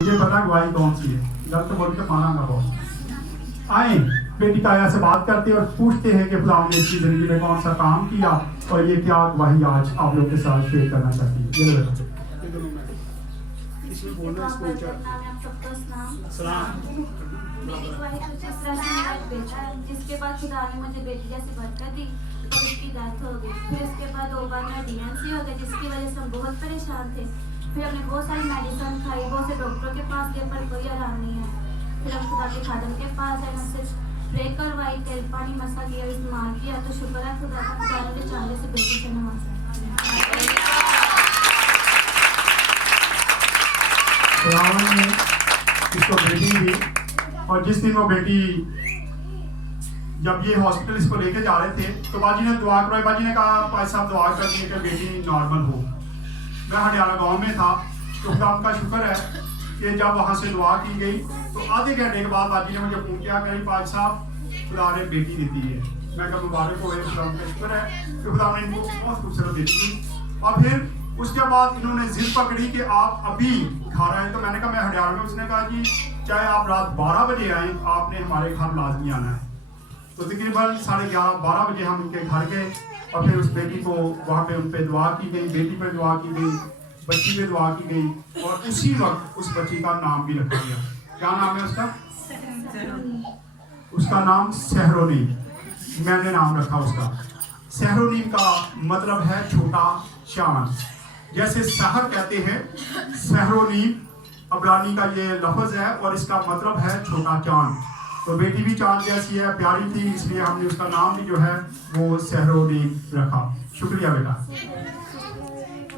मुझे पता गवाही कौन सी है, गलत बोल के मारांगा बहुत। आए बेटी ताया से बात करते हैं और पूछते हैं कि खुदा ने इसकी जिंदगी में कौन सा काम किया और ये क्या गवाही आज आप लोग के साथ शेयर करना चाहती है। ये लो इसमें बोलना इसको जिसके बाद खुदा ने मुझे बेटी जैसी बरकत दी और उसकी डेथ हो गई। फिर उसके बाद 2 बार मेरा DNC हो गया, जिसकी वजह से हम बहुत परेशान थे। फिर हमने बहुत सारी मेडिसिन खाई, बहुत से डॉक्टरों के पास गए पर कोई आराम नहीं है। फिर हम खुदा के खादम के पास है, हमसे प्रे करवाई, तेल पानी मसा किया, इस्तेमाल किया। तो शुक्र है खुदा का, खुदा ने चाहने से बेटी से नवाजा। ने इसको बेटी दी और जिस दिन वो बेटी जब ये हॉस्पिटल इसको लेके जा रहे थे तो बाजी ने दुआ करवाई। बाजी ने कहा भाई साहब दुआ कर दिए कि बेटी नॉर्मल हो। मैं हरियाणा गांव में था तो खुदा का शुक्र है कि जब वहाँ से दुआ की गई तो आधे घंटे के बाद बाजी ने मुझे फोन किया कहीं भाई साहब खुदा ने बेटी देती है। मैं कहा मुबारक हो, खुदा का शुक्र है कि खुदा ने इनको बहुत खूबसूरत बेटी दी। और फिर उसके बाद इन्होंने जिद पकड़ी कि आप अभी खा रहे हैं। तो मैंने कहा मैं हरियाणा में। उसने कहा कि चाहे आप रात 12 बजे आए, आपने हमारे घर लाजमी आना है। तो तकरीबन 11:30-12 बजे हम उनके घर गए और फिर उस बेटी को वहाँ पे उन पे दुआ की गई, बेटी पे दुआ की गई, बच्ची पे दुआ की गई और उसी वक्त उस बच्ची का नाम भी रखा गया। क्या नाम है उसका? उसका नाम सहरोनीम। मैंने नाम रखा उसका। सहरोनीम का मतलब है छोटा चांद। जैसे सहर कहते हैं, सहरोनीम अबरानी का ये लफ्ज है और इसका मतलब है छोटा चांद। तो बेटी भी चांद जैसी है, प्यारी थी, इसलिए हमने उसका नाम भी जो है वो सहरोनीम रखा। शुक्रिया बेटा।